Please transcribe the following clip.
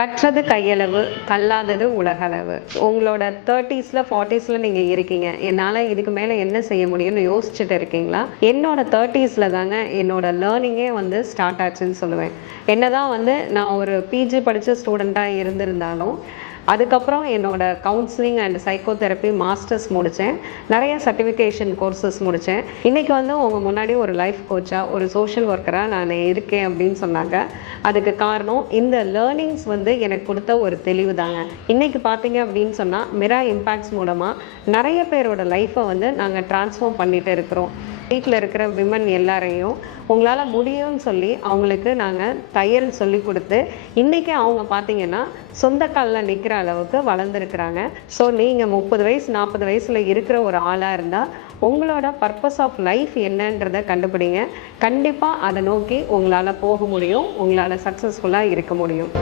கற்றது கையளவு, கல்லாதது உலகளவு. உங்களோட 30ஸ்ல, 40ஸ்ல நீங்க இருக்கீங்க. என்னால இதுக்கு மேல என்ன செய்ய முடியும்னு யோசிச்சுட்டு இருக்கீங்களா? என்னோட 30ஸ்ல தாங்க என்னோட லேர்னிங்கே வந்து ஸ்டார்ட் ஆச்சுன்னு சொல்லுவேன். என்னதான் வந்து நான் ஒரு பிஜி படிச்ச ஸ்டூடெண்ட்டா இருந்திருந்தாலும், அதுக்கப்புறம் என்னோட கவுன்சிலிங் அண்ட் சைக்கோதெரப்பி மாஸ்டர்ஸ் முடித்தேன். நிறைய சர்டிஃபிகேஷன் கோர்சஸ் முடித்தேன். இன்றைக்கி வந்து உங்கள் முன்னாடி ஒரு லைஃப் கோச்சாக, ஒரு சோஷியல் ஒர்க்கராக நான் இருக்கேன் அப்படின்னு சொன்னாங்க. அதுக்கு காரணம் இந்த லேர்னிங்ஸ் வந்து எனக்கு கொடுத்த ஒரு தெளிவு தாங்க. இன்றைக்கி பார்த்தீங்க அப்படின்னு சொன்னால் மிரா இம்பேக்ட்ஸ் மூலமாக நிறைய பேரோட லைஃப்பை வந்து நாங்கள் ட்ரான்ஸ்ஃபார்ம் பண்ணிகிட்டு இருக்கிறோம். வீட்டில் இருக்கிற விமன் எல்லாரையும் உங்களால் முடியும்னு சொல்லி அவங்களுக்கு நாங்கள் தையல் சொல்லி கொடுத்து இன்றைக்கி அவங்க பார்த்தீங்கன்னா சொந்த காலில் நிற்கிற அளவுக்கு வளர்ந்துருக்குறாங்க. ஸோ நீங்கள் 30 வயசு 40 வயசில் இருக்கிற ஒரு ஆளாக இருந்தால் உங்களோட பர்பஸ் ஆஃப் லைஃப் என்னன்றதை கண்டுபிடிங்க. கண்டிப்பாக அதை நோக்கி உங்களால் போக முடியும். உங்களால் சக்ஸஸ்ஃபுல்லாக இருக்க முடியும்.